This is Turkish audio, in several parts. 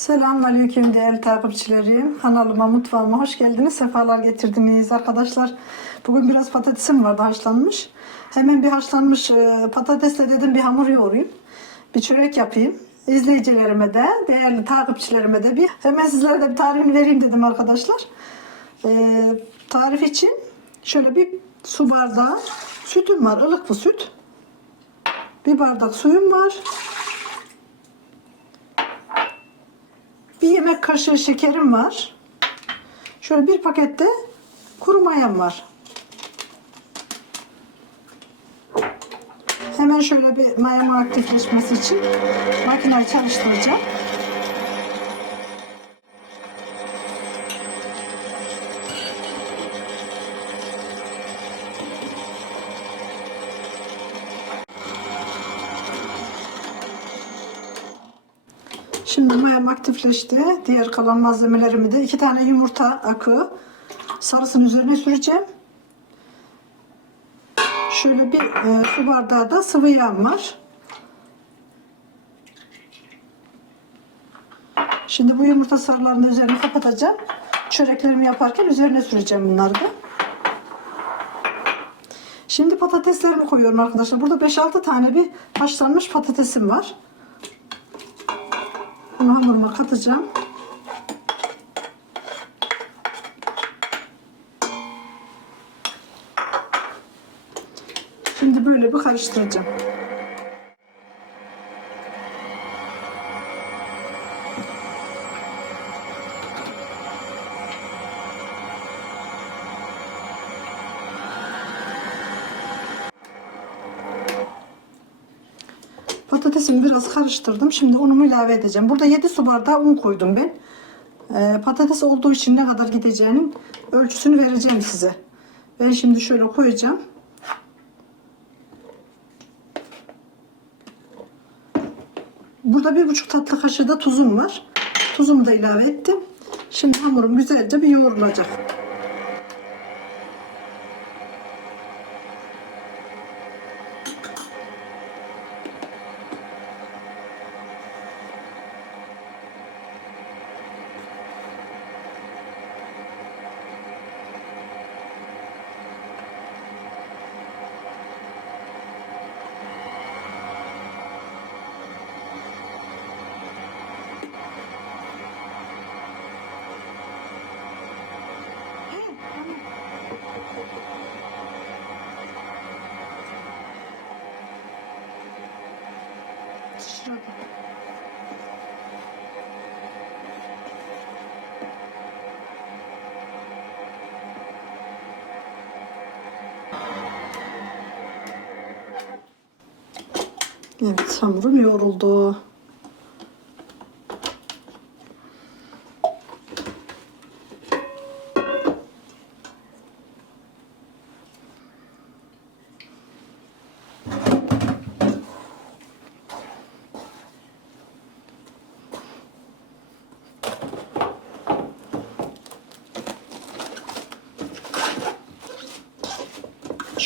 Selamünaleyküm değerli takipçilerim. Kanalıma, mutfağıma hoş geldiniz. Sefalar getirdiniz arkadaşlar. Bugün biraz patatesim vardı haşlanmış. Hemen bir haşlanmış e, patatesle dedim bir hamur yoğurayım. Bir çörek yapayım. İzleyicilerime de, değerli takipçilerime de bir hemen sizlere de bir tarifini vereyim dedim arkadaşlar. E, tarif için şöyle bir su bardağı sütüm var, ılık bu süt. Bir bardak suyum var. Bir yemek kaşığı şekerim var. Şöyle bir pakette kuru mayam var. Hemen şöyle bir mayamı aktifleşmesi için makineyi çalıştıracağım. Şimdi mayam aktifleşti. Diğer kalan malzemelerimi de iki tane yumurta akı sarısının üzerine süreceğim. Şöyle bir e, su bardağı da sıvı yağım var. Şimdi bu yumurta sarılarının üzerine kapatacağım. Çöreklerimi yaparken üzerine süreceğim bunları da. Şimdi patateslerimi koyuyorum arkadaşlar. Burada 5-6 tane bir haşlanmış patatesim var. Bunu hamuruma katacağım. Şimdi böyle bir karıştıracağım. Patatesimi biraz karıştırdım. Şimdi unumu ilave edeceğim. Burada 7 su bardağı un koydum ben. Ee, patates olduğu için ne kadar gideceğinin ölçüsünü vereceğim size. Ben şimdi şöyle koyacağım. Burada bir buçuk tatlı kaşığı da tuzum var. Tuzumu da ilave ettim. Şimdi hamurum güzelce bir yoğrulacak. Şurada. Evet hamurum yoğruldu.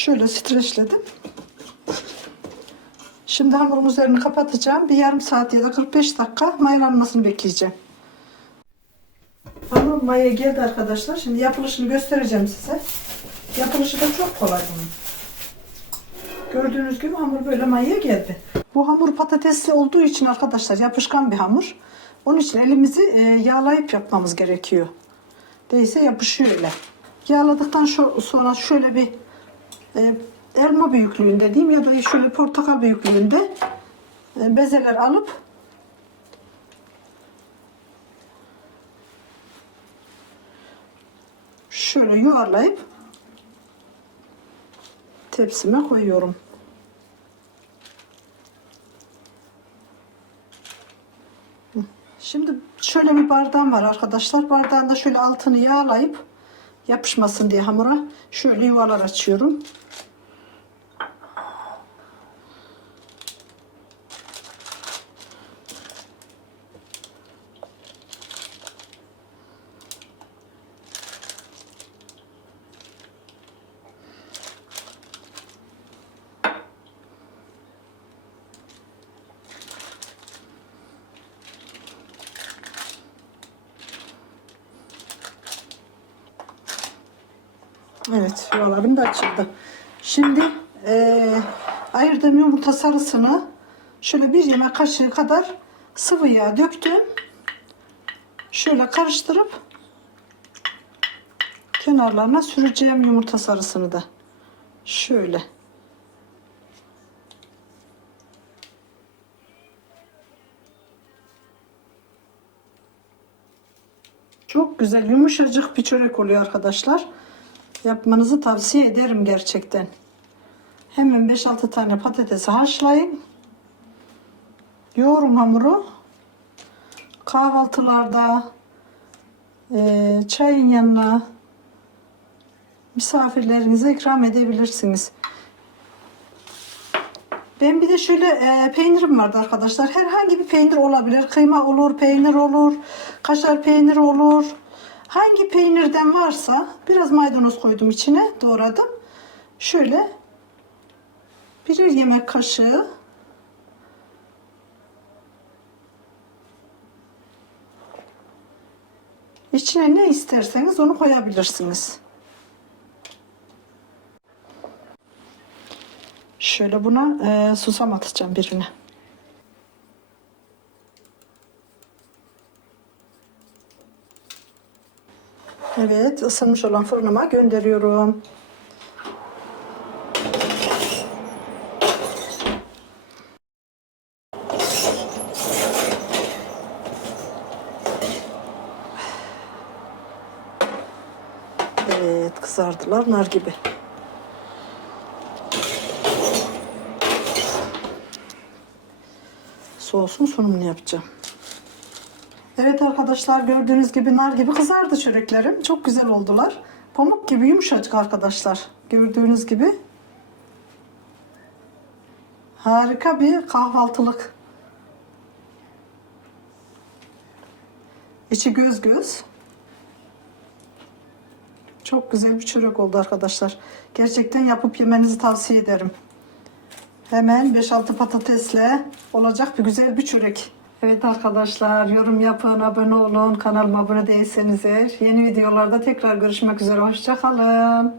Şöyle streçledim. Şimdi hamurum üzerini kapatacağım. Bir yarım saat ya da 45 dakika mayalanmasını bekleyeceğim. Hamur maya geldi arkadaşlar. Şimdi yapılışını göstereceğim size. Yapılışı da çok kolay bunun. Gördüğünüz gibi hamur böyle mayaya geldi. Bu hamur patatesli olduğu için arkadaşlar yapışkan bir hamur. Onun için elimizi e, yağlayıp yapmamız gerekiyor. Değilse yapışıyor öyle. Yağladıktan sonra şöyle bir e, elma büyüklüğünde diyeyim ya da şöyle portakal büyüklüğünde e, bezeler alıp şöyle yuvarlayıp tepsime koyuyorum. Şimdi şöyle bir bardağım var arkadaşlar. Bardağın da şöyle altını yağlayıp yapışmasın diye hamura şöyle yuvalar açıyorum. Evet yuvalarım da açıldı. Şimdi eee ayırdığım yumurta sarısını şöyle bir yemek kaşığı kadar sıvı yağ döktüm. Şöyle karıştırıp kenarlarına süreceğim yumurta sarısını da. Şöyle. Çok güzel yumuşacık bir çörek oluyor arkadaşlar. Yapmanızı tavsiye ederim gerçekten. Hemen 5-6 tane patatesi haşlayın. Yoğurun hamuru. Kahvaltılarda eee, çayın yanına misafirlerinize ikram edebilirsiniz. Ben bir de şöyle e, peynirim vardı arkadaşlar. Herhangi bir peynir olabilir. Kıyma olur, peynir olur, kaşar peyniri olur. Hangi peynirden varsa biraz maydanoz koydum içine, doğradım. Şöyle birer yemek kaşığı içine ne isterseniz onu koyabilirsiniz. Şöyle buna e, susam atacağım birine. Evet, ısınmış olan fırınıma gönderiyorum. Evet, kızardılar nar gibi. Soğusun sunumunu yapacağım. Evet arkadaşlar gördüğünüz gibi nar gibi kızardı çöreklerim. Çok güzel oldular. Pamuk gibi yumuşacık arkadaşlar. Gördüğünüz gibi. Harika bir kahvaltılık. İçi göz göz. Çok güzel bir çörek oldu arkadaşlar. Gerçekten yapıp yemenizi tavsiye ederim. Hemen 5-6 patatesle olacak bir güzel bir çörek. Evet arkadaşlar yorum yapın, abone olun. Kanalıma abone değilseniz eğer. Yeni videolarda tekrar görüşmek üzere. Hoşçakalın.